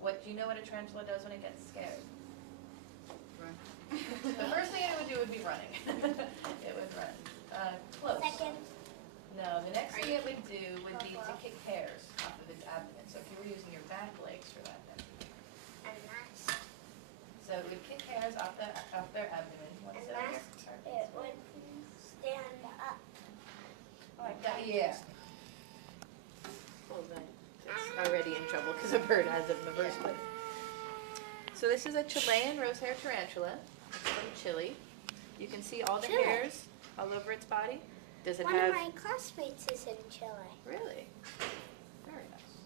What do you know what a tarantula does when it gets scared? Run. The first thing it would do would be running. It would run. Close. Second. No, the next thing it would do would be to kick hairs off of its abdomen. So if you were using your back legs for that, then. And last. So it would kick hairs off their abdomen. What is And it on last, your it would stand up. Like that? Yeah. Hold on. It's already in trouble because a bird has it in the first place. So this is a Chilean rosehair tarantula. It's from Chile. You can see all the Chile. hairs all over its body. Does it One have... of my classmates is in Chile. Really? Very nice.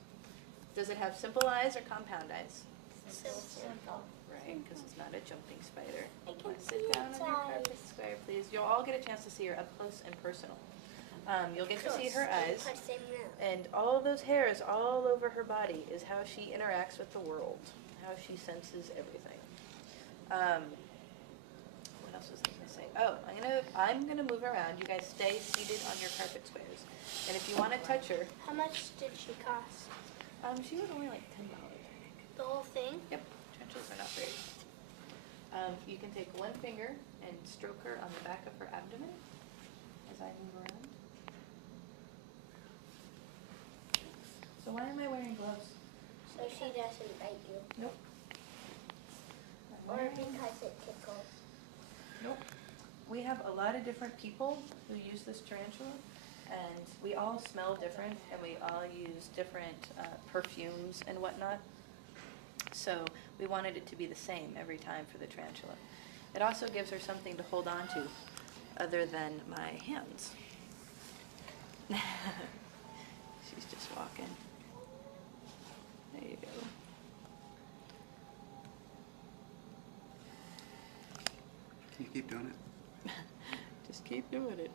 Does it have simple eyes or compound eyes? So simple. Right, because it's not a jumping spider. I can Sit see down its on your carpet eyes. square, please. You'll all get a chance to see her up close and personal. You'll get to see her eyes. And all of those hairs all over her body is how she interacts with the world, how she senses everything. What else was I going to say? Oh, I'm gonna move around. You guys stay seated on your carpet squares. And if you want to touch her, How much did she cost? she was only like $10. The whole thing? Yep, tarantulas are not very. You can take one finger and stroke her on the back of her abdomen as I move around. So why am I wearing gloves? So she doesn't bite you. Nope. Or because it tickles. Nope. We have a lot of different people who use this tarantula, and we all smell different, and we all use different perfumes and whatnot. So we wanted it to be the same every time for the tarantula. It also gives her something to hold on to other than my hands. She's just walking. There you go. Can you keep doing it? Just keep doing it.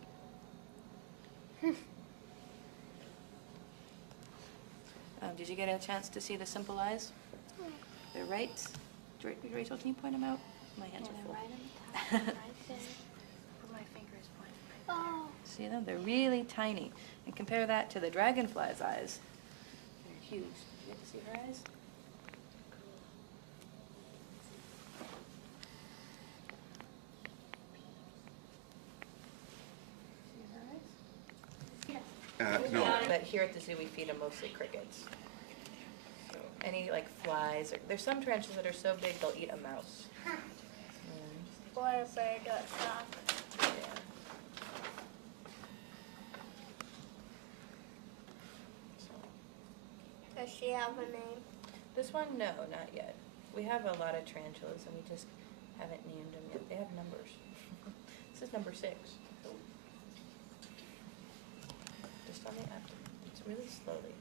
Did you get a chance to see the simple eyes? They're right. Rachel, can you point them out? My hands are full. Right on the top, right there. Put my fingers pointing right Oh. See them? They're really tiny. And compare that to the dragonfly's eyes. They're huge. Did you get to see her eyes? See her eyes? No. But here at the zoo, we feed them mostly crickets. So any like flies, or, there's some tarantulas that are so big they'll eat a mouse. Or a bird or frog. Yeah. Does she have a name? This one, no, not yet. We have a lot of tarantulas and we just haven't named them yet. They have numbers. This is number 6. Just on the abdomen. It's really slowly.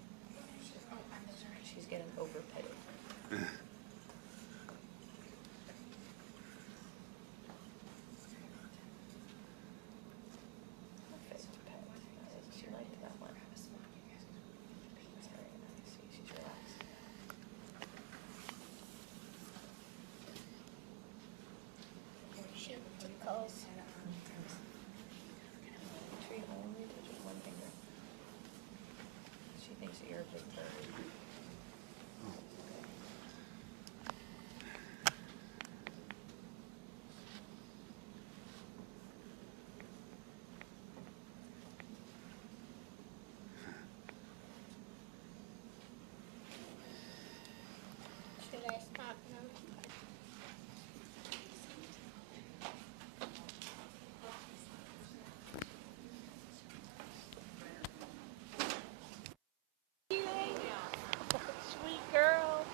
She's getting over-petted. Perfect pet. She liked that one. That's very nice. See, she's relaxed. She tickles. Tree only touches one finger. She thinks that you're a big bird. Should I stop now? Sweet girl.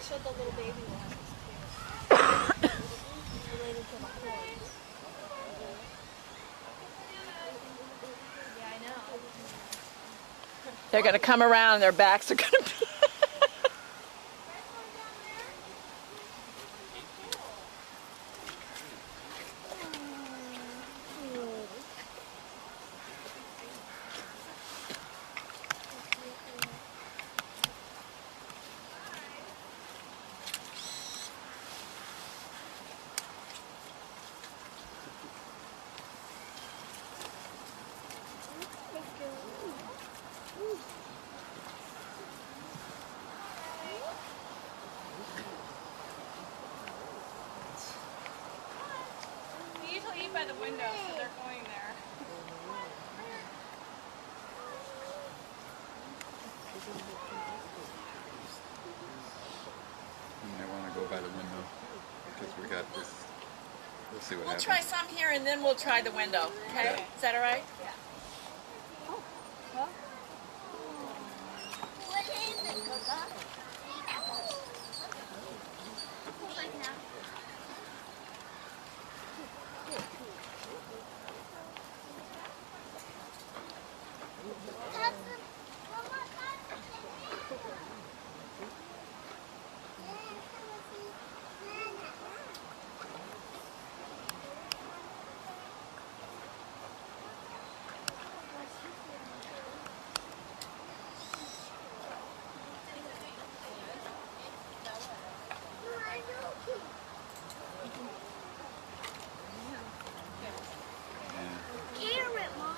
they showed the little baby ones. Related to the horns. Yeah, I know. They're going to come around and their backs are going to be... We usually eat by the window, so they're going there. You might want to go by the window because we got this. We'll see what We'll happens. try some here and then we'll try the window. Okay? Is that all right? What is it, Coca? Carrot, Mom.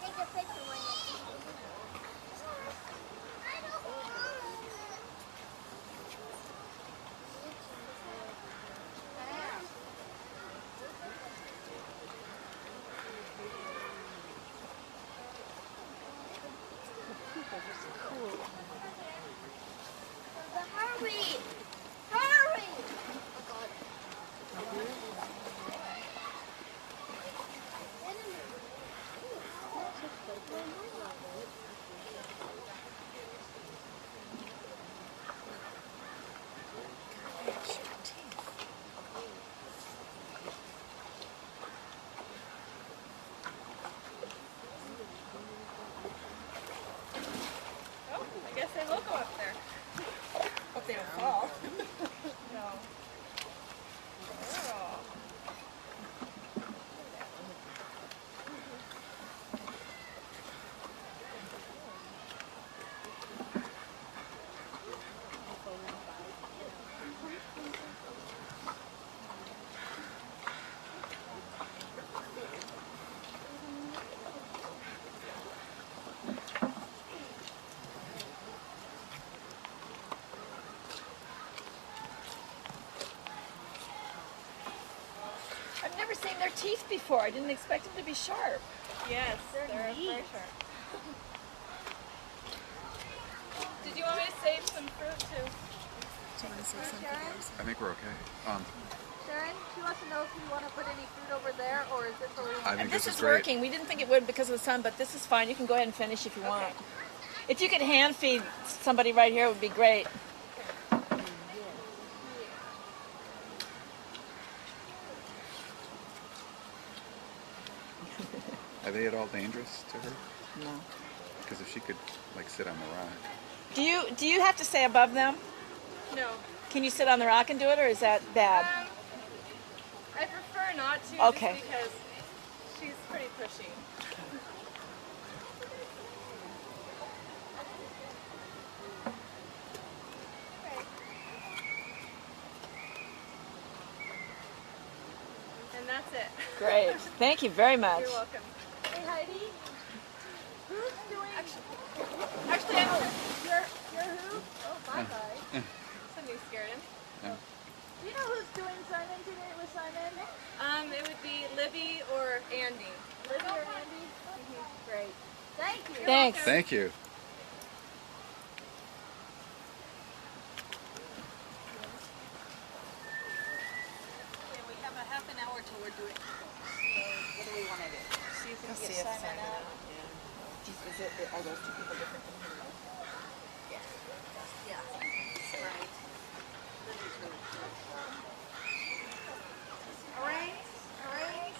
Take a picture when it's hurry! Hurry! Oh God. Oh, I guess they will go up there. Hope they don't fall. No. Oh. I've never seen their teeth before. I didn't expect them to be sharp. Yes, they're very sharp. Did you want me to save some fruit too? I think we're okay. Sharon, she wants to know if you want to put any fruit over there, or is it for? I think And this this is is great. working. We didn't think it would because of the sun, but this is fine. You can go ahead and finish if you want. If you could hand feed somebody right here, it would be great. Are they at all dangerous to her? No. Because if she could, like, sit on the rock. Do you have to stay above them? No. Can you sit on the rock and do it, or is that bad? I prefer not to, Okay. just because she's pretty pushy. And that's it. Great. Thank you very much. You're welcome. Hey Heidi, who's doing? Actually, I don't. You're who? Oh, bye bye. Something scared him. Do you know who's doing Simon today with Simon? It would be Libby or Andy. Libby or Andy? Great. Thank Thanks. Thank you. Okay, we have a half an hour till we're doing. So what do we want to do? See if we can get Simon out. Are those two people different than here? Yeah. Right. Lily's really cute. All right. All right.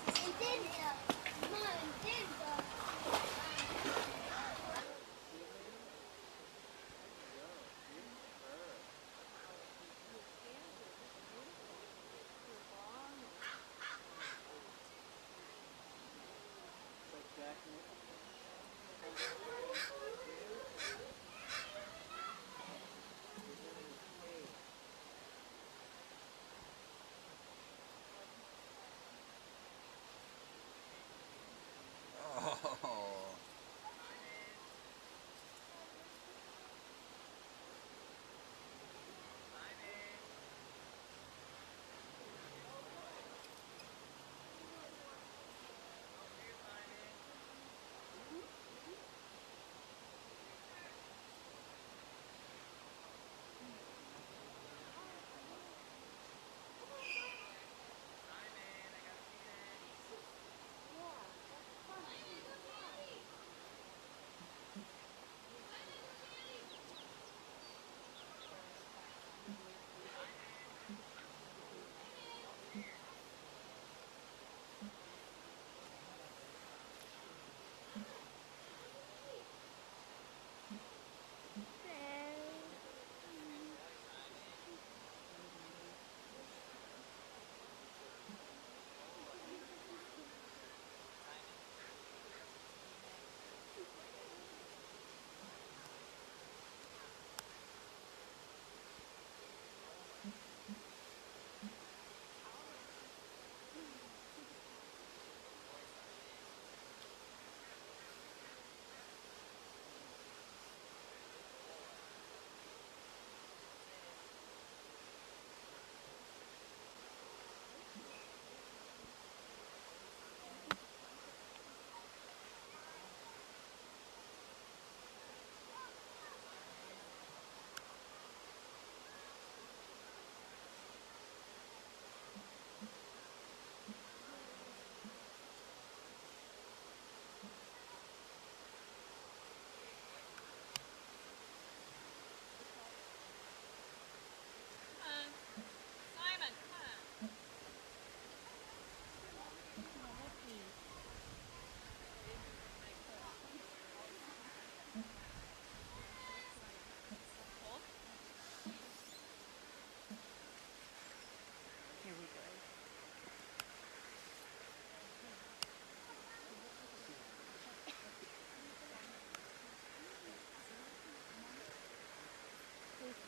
Simon, come on.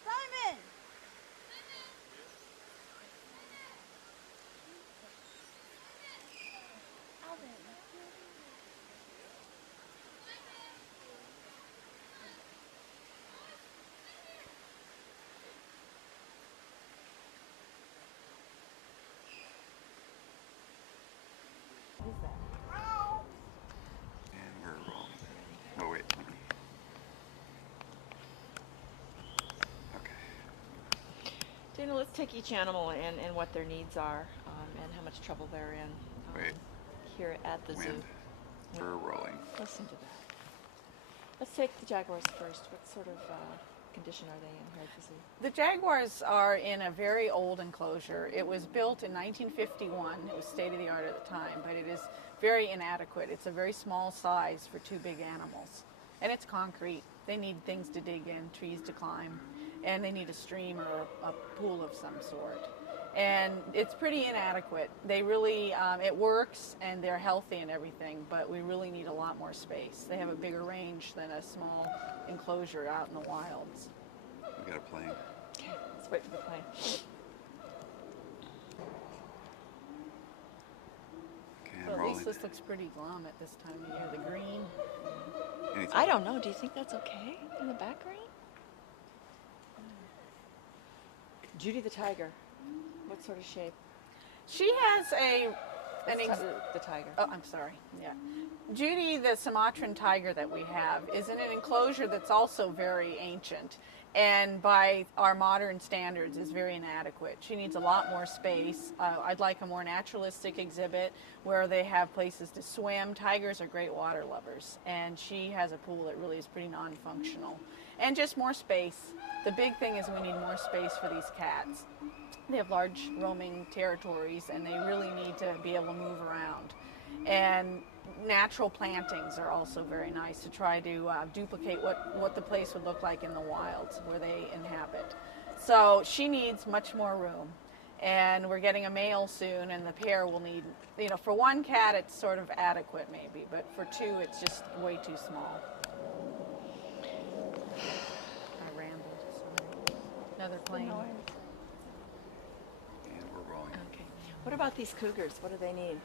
Simon! And we're rolling. Oh, wait. Okay. Dana, let's take each animal and what their needs are and how much trouble they're in Wait. here at the zoo. Wind. We're rolling. Listen to that. Let's take the jaguars first. What sort of condition are they in here at the zoo? The jaguars are in a very old enclosure. It was built in 1951. It was state of the art at the time, but it is very inadequate. It's a very small size for two big animals. And it's concrete. They need things to dig in, trees to climb, and they need a stream or a pool of some sort. And it's pretty inadequate. They really, it works and they're healthy and everything, but we really need a lot more space. They have a bigger range than a small enclosure out in the wilds. We got a plane. Okay, let's wait for the plane. Okay, I'm Well, at rolling. least this looks pretty glum at this time of year. The green. Anything. I don't know. Do you think that's okay in the background? Judy the tiger. What sort of shape? She has an Let's the tiger. Oh, I'm sorry. Yeah. Judy, the Sumatran tiger that we have, is in an enclosure that's also very ancient, and by our modern standards is very inadequate. She needs a lot more space. I'd like a more naturalistic exhibit where they have places to swim. Tigers are great water lovers, and she has a pool that really is pretty non-functional. And just more space. The big thing is we need more space for these cats. They have large roaming territories, and they really need to be able to move around. And natural plantings are also very nice to try to duplicate what the place would look like in the wilds where they inhabit. So she needs much more room, and we're getting a male soon, and the pair will need, you know, for one cat it's sort of adequate maybe, but for two it's just way too small. I rambled, sorry. Another plane. And we're rolling. Okay. What about these cougars? What do they need?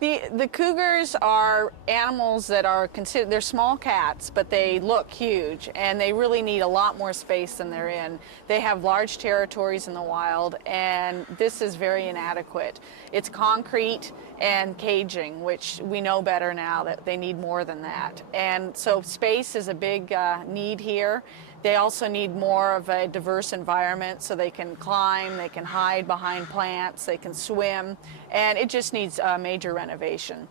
The cougars are animals that are considered, they're small cats, but they look huge, and they really need a lot more space than they're in. They have large territories in the wild, and this is very inadequate. It's concrete and caging, which we know better now that they need more than that. And so space is a big need here. They also need more of a diverse environment so they can climb, they can hide behind plants, they can swim, and it just needs a major renovation.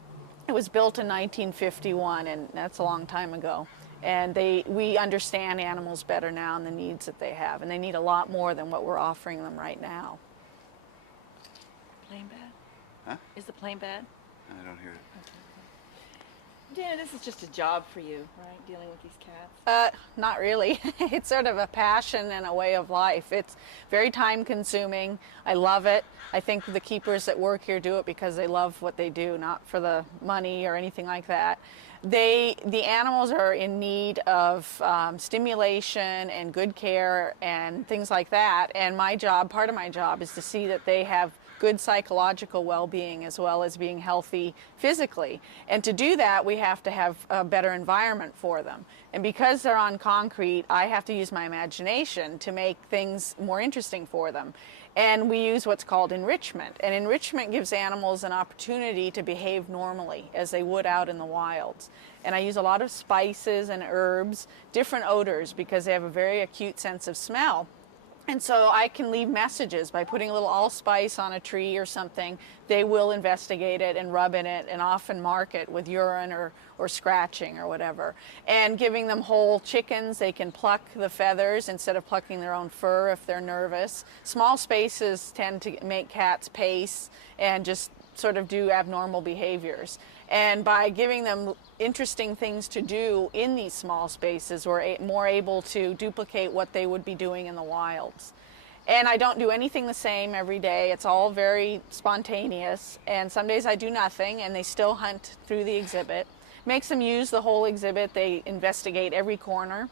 It was built in 1951, and that's a long time ago. And we understand animals better now and the needs that they have, and they need a lot more than what we're offering them right now. Plane bad? Huh? Is the plane bad? I don't hear it. Dana, this is just a job for you, right? Dealing with these cats. Not really. It's sort of a passion and a way of life. It's very time consuming. I love it. I think the keepers that work here do it because they love what they do, not for the money or anything like that. The animals are in need of stimulation and good care and things like that. And my job, part of my job, is to see that they have good psychological well-being as well as being healthy physically. And to do that, we have to have a better environment for them. And because they're on concrete, I have to use my imagination to make things more interesting for them. And we use what's called enrichment. And enrichment gives animals an opportunity to behave normally as they would out in the wilds. And I use a lot of spices and herbs, different odors, because they have a very acute sense of smell. And so I can leave messages by putting a little allspice on a tree or something. They will investigate it and rub in it and often mark it with urine or scratching or whatever. And giving them whole chickens, they can pluck the feathers instead of plucking their own fur if they're nervous. Small spaces tend to make cats pace and just sort of do abnormal behaviors. And by giving them interesting things to do in these small spaces, we're more able to duplicate what they would be doing in the wilds. And I don't do anything the same every day. It's all very spontaneous. And some days I do nothing, and they still hunt through the exhibit. Makes them use the whole exhibit. They investigate every corner.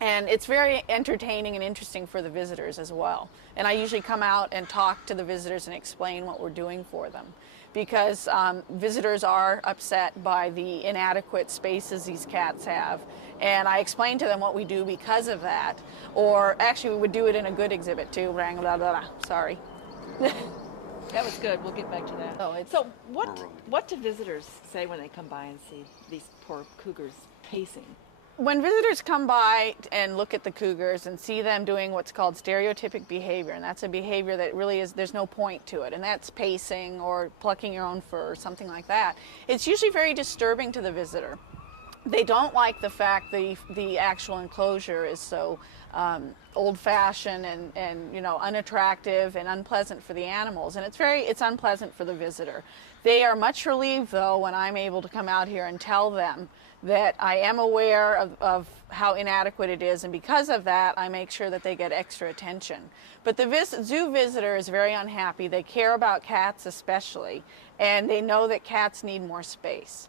And it's very entertaining and interesting for the visitors as well. And I usually come out and talk to the visitors and explain what we're doing for them, because visitors are upset by the inadequate spaces these cats have. And I explain to them what we do because of that. Or actually, we would do it in a good exhibit too. Blah, blah, blah. Sorry. That was good. We'll get back to that. Oh, it's- So We're rolling. what do visitors say when they come by and see these poor cougars pacing? When visitors come by and look at the cougars and see them doing what's called stereotypic behavior, and that's a behavior that really is, there's no point to it, and that's pacing or plucking your own fur or something like that, it's usually very disturbing to the visitor. They don't like the fact the actual enclosure is so old-fashioned and you know, unattractive and unpleasant for the animals, and it's unpleasant for the visitor. They are much relieved though when I'm able to come out here and tell them that I am aware of how inadequate it is, and because of that I make sure that they get extra attention. But the zoo visitor is very unhappy. They care about cats especially, and they know that cats need more space.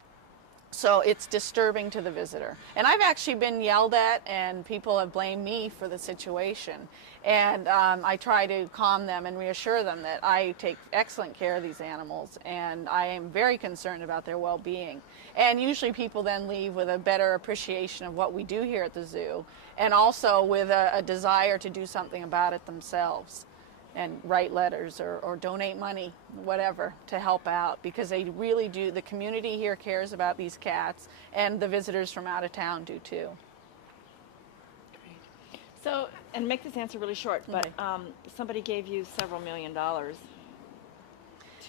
So it's disturbing to the visitor. And I've actually been yelled at, and people have blamed me for the situation. And I try to calm them and reassure them that I take excellent care of these animals, and I am very concerned about their well-being. And usually people then leave with a better appreciation of what we do here at the zoo, and also with a desire to do something about it themselves. and write letters or donate money, whatever, to help out, because they really do. The community here cares about these cats, and the visitors from out of town do too. So, and make this answer really short, but somebody gave you several $1 million to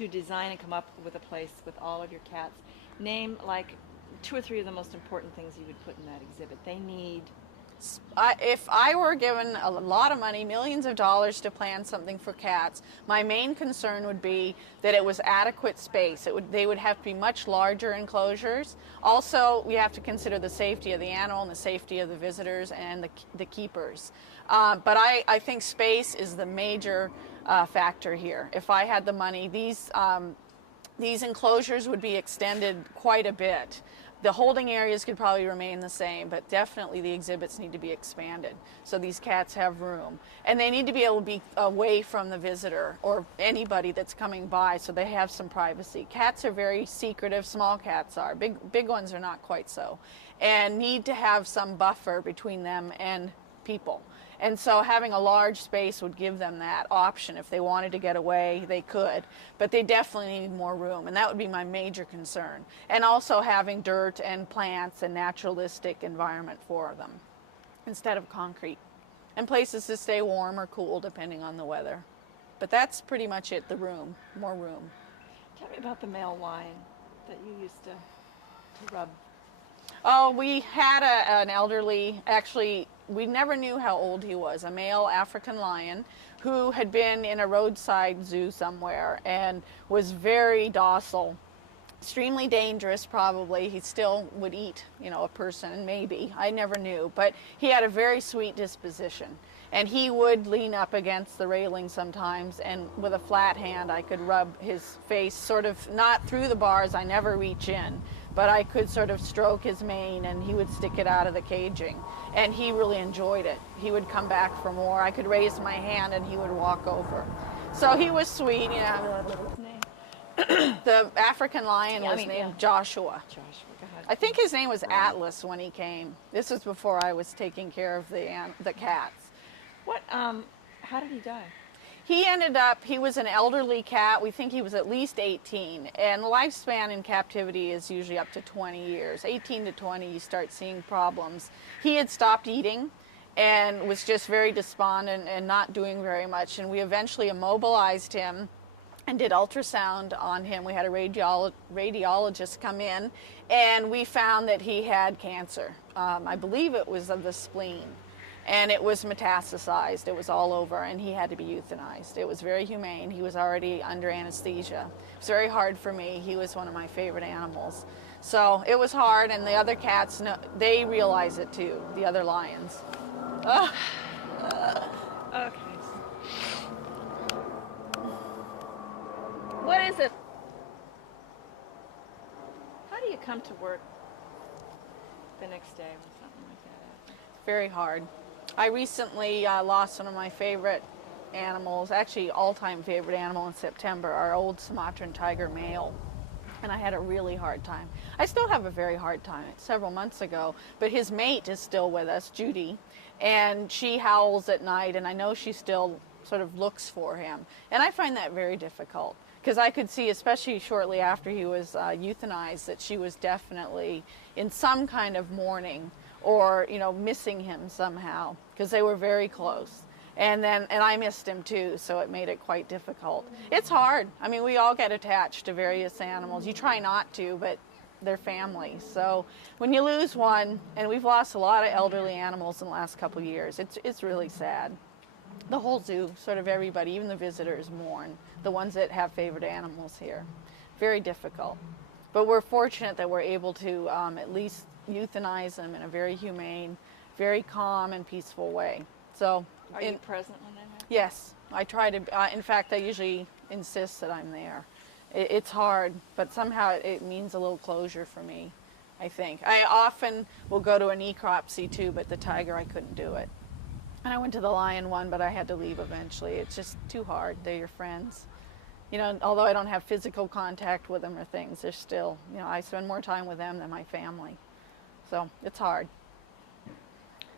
design and come up with a place with all of your cats. Name like 2 or 3 of the most important things you would put in that exhibit. They need. If I were given a lot of money, millions of dollars, to plan something for cats, my main concern would be that it was adequate space. They would have to be much larger enclosures. Also, we have to consider the safety of the animal and the safety of the visitors and the keepers. But I think space is the major factor here. If I had the money, these enclosures would be extended quite a bit. The holding areas could probably remain the same, but definitely the exhibits need to be expanded so these cats have room. And they need to be able to be away from the visitor or anybody that's coming by, so they have some privacy. Cats are very secretive, small cats are. Big ones are not quite so, and need to have some buffer between them and people. And so having a large space would give them that option. If they wanted to get away, they could, but they definitely need more room, and that would be my major concern. And also having dirt and plants and naturalistic environment for them instead of concrete, and places to stay warm or cool depending on the weather. But that's pretty much it, the room, more room. Tell me about the male lion that you used to rub. Oh, we had an elderly, actually, we never knew how old he was, a male African lion who had been in a roadside zoo somewhere and was very docile, extremely dangerous probably. He still would eat, a person, maybe. I never knew, but he had a very sweet disposition. And he would lean up against the railing sometimes, and with a flat hand I could rub his face, sort of not through the bars, I never reach in, but I could sort of stroke his mane and he would stick it out of the caging. And he really enjoyed it. He would come back for more. I could raise my hand and he would walk over. So he was sweet, The African lion was named Joshua. Joshua, go ahead. I think his name was Atlas when he came. This was before I was taking care of the cats. What? How did he die? He was an elderly cat. We think he was at least 18. And the lifespan in captivity is usually up to 20 years. 18 to 20, you start seeing problems. He had stopped eating and was just very despondent and not doing very much. And we eventually immobilized him and did ultrasound on him. We had a radiologist come in, and we found that he had cancer. I believe it was of the spleen. And it was metastasized. It was all over, and he had to be euthanized. It was very humane. He was already under anesthesia. It was very hard for me. He was one of my favorite animals. So it was hard, and the other cats, they realize it too, the other lions. Okay. What is it? How do you come to work the next day with something like that? Very hard. I recently lost one of my favorite animals, actually all-time favorite animal in September, our old Sumatran tiger male. And I had a really hard time. I still have a very hard time. It's several months ago, but his mate is still with us, Judy, and she howls at night, and I know she still sort of looks for him. And I find that very difficult, because I could see, especially shortly after he was euthanized, that she was definitely in some kind of mourning or, missing him somehow, because they were very close. And I missed him too, so it made it quite difficult. It's hard. I mean, we all get attached to various animals. You try not to, but they're family. So when you lose one, and we've lost a lot of elderly animals in the last couple of years, it's really sad. The whole zoo, sort of everybody, even the visitors mourn, the ones that have favorite animals here. Very difficult. But we're fortunate that we're able to at least euthanize them in a very humane, very calm and peaceful way. So, Are you present when that happens? Yes, I try to. In fact, I usually insist that I'm there. It's hard, but somehow it means a little closure for me, I think. I often will go to a necropsy too, but the tiger, I couldn't do it. And I went to the lion one, but I had to leave eventually. It's just too hard. They're your friends. Although I don't have physical contact with them or things, they're still, I spend more time with them than my family. So it's hard.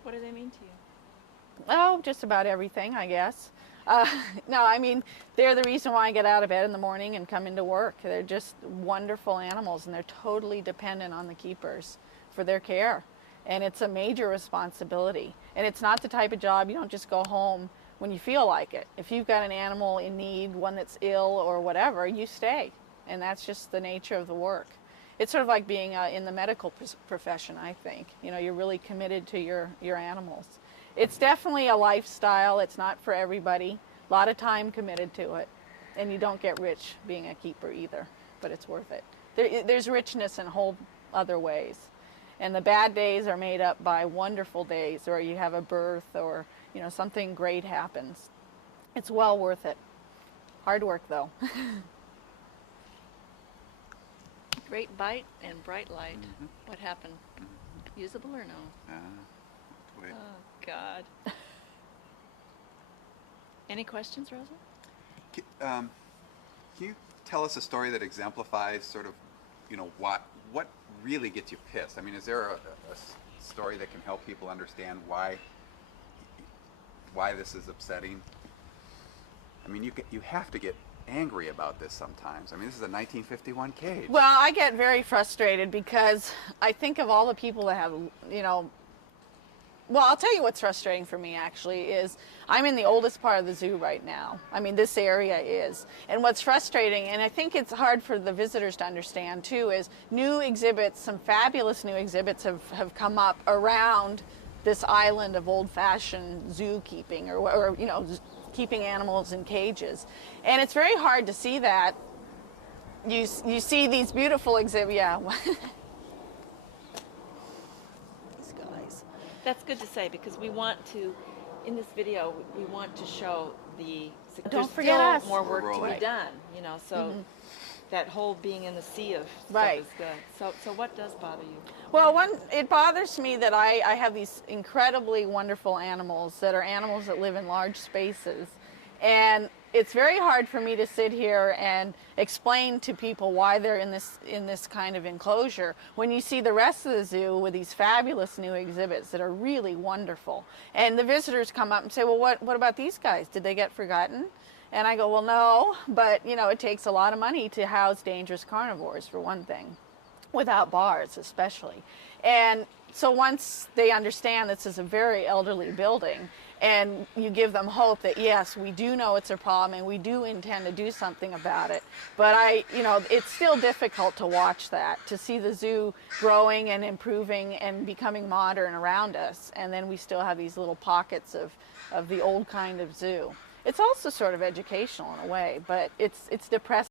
What do they mean to you? Oh, just about everything, I guess. No, I mean, they're the reason why I get out of bed in the morning and come into work. They're just wonderful animals, and they're totally dependent on the keepers for their care. And it's a major responsibility. And it's not the type of job you don't just go home when you feel like it. If you've got an animal in need, one that's ill or whatever, you stay. And that's just the nature of the work. It's sort of like being in the medical profession, I think. You know, you're really committed to your animals. It's definitely a lifestyle. It's not for everybody. A lot of time committed to it. And you don't get rich being a keeper either, but it's worth it. There's richness in whole other ways. And the bad days are made up by wonderful days, or you have a birth, or you know, something great happens. It's well worth it. Hard work though. Great bite and bright light. What happened? Usable or no? Wait. Oh, God. Any questions, Rosa? Can you tell us a story that exemplifies sort of, you know, what really gets you pissed? I mean, is there a story that can help people understand why this is upsetting? I mean, you have to get angry about this sometimes. I mean, this is a 1951 cage. Well, I get very frustrated because I think of all the people that have, you know, well, I'll tell you what's frustrating for me actually is I'm in the oldest part of the zoo right now. I mean, this area is. And what's frustrating, and I think it's hard for the visitors to understand too, is new exhibits, some fabulous new exhibits have come up around this island of old-fashioned zookeeping or you know, keeping animals in cages. And it's very hard to see that. You see these beautiful exhibits, yeah. These guys. That's good to say because we want to, in this video, we want to show the. Don't there's forget still us. more work to Right. be done, you know. So that whole being in the sea of stuff Right. is good. So what does bother you? Well, it bothers me that I have these incredibly wonderful animals that are animals that live in large spaces. And it's very hard for me to sit here and explain to people why they're in this kind of enclosure when you see the rest of the zoo with these fabulous new exhibits that are really wonderful. And the visitors come up and say, well, what about these guys? Did they get forgotten? And I go, well, no, but you know, it takes a lot of money to house dangerous carnivores, for one thing, without bars especially. And so once they understand this is a very elderly building, and you give them hope that yes, we do know it's a problem and we do intend to do something about it. But you know, it's still difficult to watch that, to see the zoo growing and improving and becoming modern around us, and then we still have these little pockets of the old kind of zoo. It's also sort of educational in a way, but it's depressing.